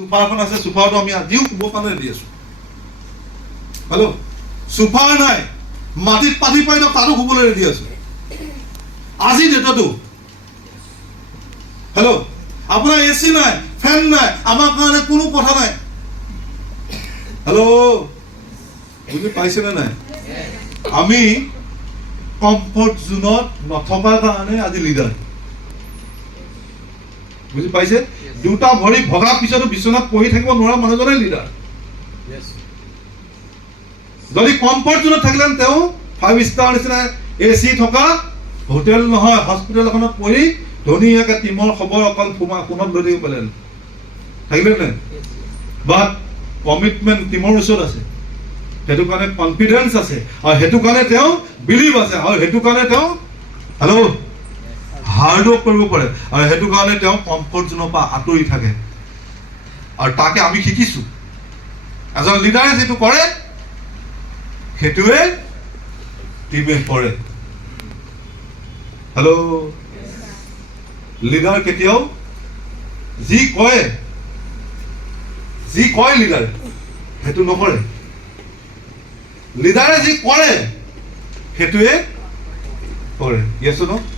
সোফাখন আছে, সোফাটো আমি আজিও শুব কাৰণে দি আছো। হেল্ল', সোফা নাই, মাটিত পাতি পাই তাতো শুবলৈ ৰেডি আছো আজি ডেটতো। হেল্ল', আপোনাৰ এচি নাই, ফেন নাই, আমাৰ কাৰণে কোনো কথা নাই। হেল্ল', বুজি পাইছেনে নাই? আমি কমফৰ্ট জোনত নথকাৰ কাৰণে আজি লিডাৰ। বুজি পাইছে? দুটা ভৰি ভগা পিছতো বিচনাত পৰি থাকিব নোৱাৰা মানুহজনে লিডাৰ। যদি কমফৰ্ট জোনত থাকিলেন তেওঁ 5 ষ্টাৰ নিচিনা এচি থকা হোটেল নহয় হস্পিটেল এখনত পৰি ধুনীয়াকে টিমৰ খবৰ অকল ফোনত লৈ থাকিব পাৰিলেন, থাকিলেন নাই? বাট কমিটমেণ্ট টিমৰ ওচৰত আছে, সেইটো কাৰণে কনফিডেন্স আছে, আৰু সেইটো কাৰণে তেওঁ বিলিভ আছে, আৰু সেইটো কাৰণে তেওঁ হেল্ল' হাৰ্ড ৱৰ্ক কৰিব পাৰে, আৰু সেইটো কাৰণে তেওঁ কমফৰ্ট জোনৰ পৰা আঁতৰি থাকে। আৰু তাকে আমি শিকিছো। এজন লিডাৰে যিটো কৰে সেইটোৱে টিমে কৰে। হেল্ল', লিডাৰ কেতিয়াও যি কয় লিডাৰে সেইটো নকৰে, লিডাৰে যি কৰে সেইটোৱে কৰে। ইয়েছ নো?